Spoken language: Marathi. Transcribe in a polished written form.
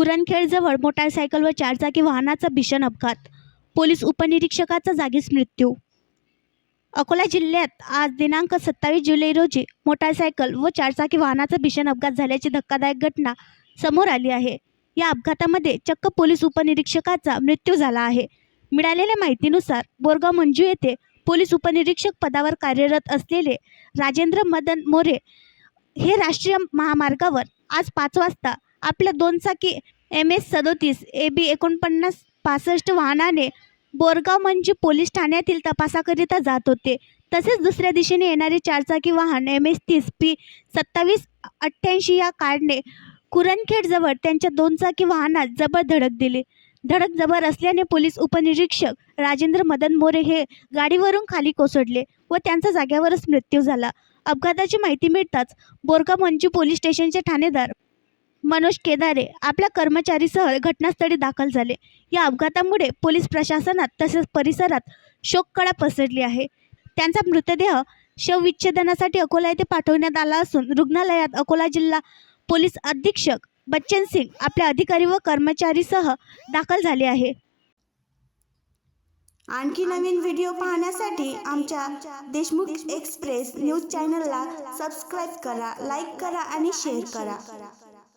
कुरणखेडजवळ मोटारसायकलवर चारचाकी वाहनाचा भीषण अपघात. पोलीस उपनिरीक्षकाचा जागीच मृत्यू. अकोला जिल्ह्यात आज दिनांक 27 जुलै रोजी मोटारसायकल व चारचाकी वाहनाचा भीषण अपघात झाल्याची धक्कादायक घटना समोर आली आहे. या अपघातामध्ये चक्क पोलीस उपनिरीक्षकाचा मृत्यू झाला आहे. मिळालेल्या माहितीनुसार बोरगाव मंजू येथे पोलीस उपनिरीक्षक पदावर कार्यरत असलेले राजेंद्र मदन मोरे हे राष्ट्रीय महामार्गावर आज 5 वाजता आपल्या 2 चाकी MS-37 AB 4965 वाहनाने बोरगाव मंजू पोलीस ठाण्यातील तपासाकरिता जात होते. तसेच दुसऱ्या दिशेने येणारे चारचाकी वाहन MS-30 P 2788 या कारने कुरणखेडजवळ त्यांच्या 2 चाकी वाहनात जबर धडक दिली. धडक जबर असल्याने पोलीस उपनिरीक्षक राजेंद्र मदन मोरे हे गाडीवरून खाली कोसळले व त्यांचा जाग्यावरच मृत्यू झाला. अपघाताची माहिती मिळताच बोरगाव मंजू पोलीस स्टेशनचे ठाणेदार मनोज केदारे आपल्या कर्मचारीसह घटनास्थळी दाखल झाले. या अपघातामुळे पोलीस प्रशासनात तसेच परिसरात शोककळा पसरली आहे. त्यांचा मृतदेह शवविच्छेदनासाठी अकोला येथे पाठवण्यात आला असून रुग्णालयात अकोला जिल्हा पोलीस अधीक्षक बच्चन सिंग आपल्या अधिकारी व कर्मचारीसह दाखल झाले आहे. आणखी नवीन व्हिडिओ पाहण्यासाठी आमच्या देशमुख एक्सप्रेस न्यूज चॅनलला सबस्क्राईब करा, लाईक करा आणि शेअर करा.